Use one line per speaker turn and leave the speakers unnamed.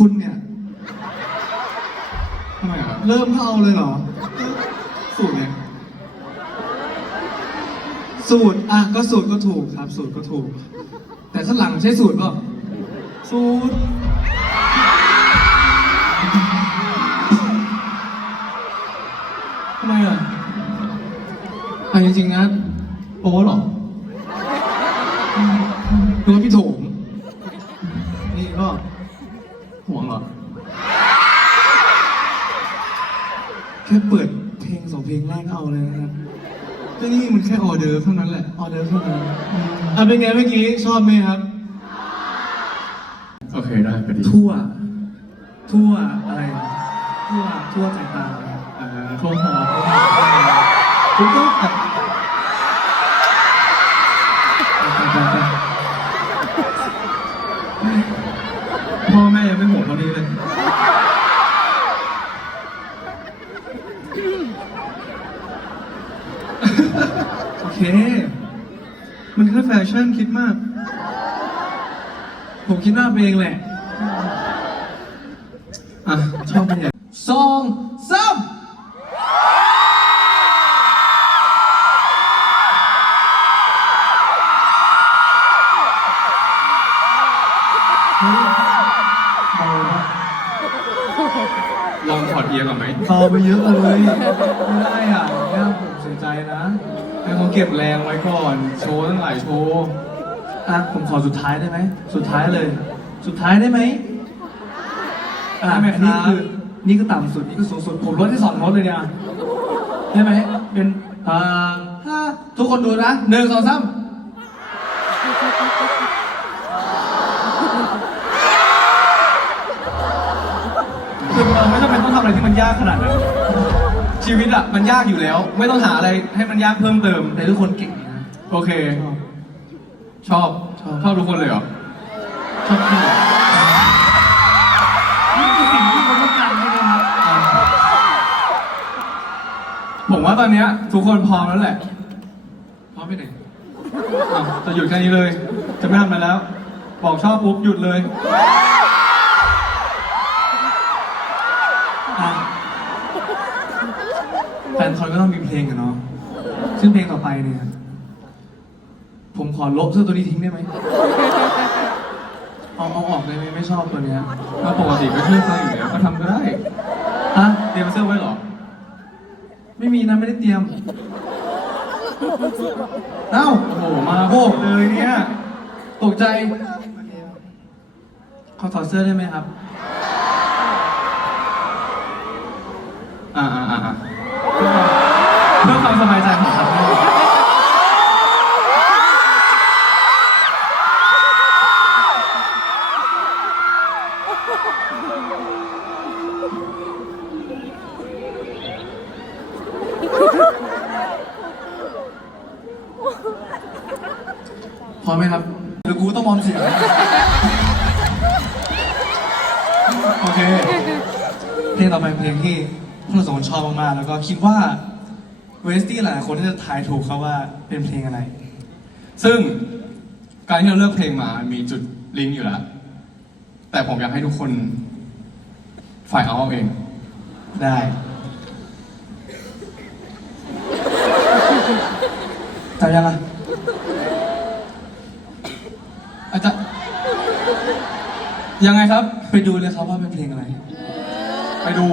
คุณเนี่ย
ทำไมอะ
เริ่มก็เอาเลยเหรอ สูตรไงสูตรอะก็สูตรก็ถูกครับ สูตรก็ถูก แต่ข้างหลังใช้สูตรเปล่าสูตรทำไมอะอะจริงๆนะโป๊เหรอหรือว่าพี่โถม นี่ก็ห่วงเหรอ แค่เปิดเพลงสองเพลงแรกก็เอาเลยนะครับก็นี่มันแค่ออเดอร์ฟเท่านั้นแหละ ออเดอร์ฟเท่านั้นอืมอะเป็นไงเมื่อกี้ชอบไหมครับ
โอเคได้พอดี
ทั่ว ทั่วอะไร ทั่วทั่วสายตา
เอ่อ
ทั่วหอคุณก็
เค
มันแค่แฟชั่นคิดมาก ผมคิดมากไปเองแหละ อะ ชอบเป็นอย่างสองสามเฮ้ยเบาปะ
ลองถอดเอียร์ก่อนไหม
เบาไปเยอะเลย ไม่ได้อะเนี่ยผม เสียใจนะให้เขาเก็บแรงไว้ก่อน โชว์ตั้งหลายโชว์อะผมขอสุดท้ายได้ไหม สุดท้ายเลย สุดท้ายได้ไหมอะ
ได้ไหม
อันนี้
ครับ
คือนี่คือต่ำสุด นี่คือสูงสุด ผมลดที่สองลดเลยเนี่ยได้ไหม เป็นอ่าห้าทุกคนดูนะหนึ่งสองสามคือเราไม่จำเป็นต้องทำอะไรที่มันยากขนาดนั้น ชีวิตอะมันยากอยู่แล้ว ไม่ต้องหาอะไรให้มันยากเพิ่มเติม แต่ทุกคนเก่งนะ
โอเค ชอบ
ชอบ
ชอบทุกคนเลยเหรอ
ชอบที่นี่คือสิ่งที่ผมต้องการใช่ไหมครับอ่า
ผมว่าตอนเนี้ย ทุกคนพร้อมแล้วแหละ
พร้อมไปไหน
อ้าวจะหยุดแค่นี้เลย จะไม่ทำอะไรแล้ว บอกชอบปุ๊บหยุดเลย
แฟนคอนก็ต้องมีเพลงกันเนาะซึ่งเพลงต่อไปเนี่ย ผมขอลบเสื้อตัวนี้ทิ้งได้ไหมเอาเอาออกเลยไหมไม่ชอบตัวเนี้ย
ถ้าปกติก็ช่วยฟังอยู่แล้วก็ทำก็ได้
ฮะ
เตรียมเสื้อไว้เหรอ
ไม่มีนะไม่ได้เตรียม เอ้า
โอ้โหมาโบกเลยเนี่ย
ตกใจ ขอถอดเสื้อได้ไหมครับ
อ่าอ่าอ่า เพื่อความสบายใจของท่า
พร้อมไหมครับหรือกูต้องมอมเสียงโอเค เพลงต่อไปเป็นเพลงที่พวกเราสองคนชอบมากๆ แล้วก็คิดว่า เวสตี้หลายคนที่จะทายถูกเขาว่าเป็นเพลงอะไร
ซึ่งการที่เราเลือกเพลงมามีจุดลิงก์อยู่แล้ว แต่ผมอยากให้ทุกคนฝ่ายเอาเอาเอง
ได้ จำยังอะ
อาจจะยังไงครับ
ไปดูเลยครับว่าเป็นเพลงอะไร
ไปดู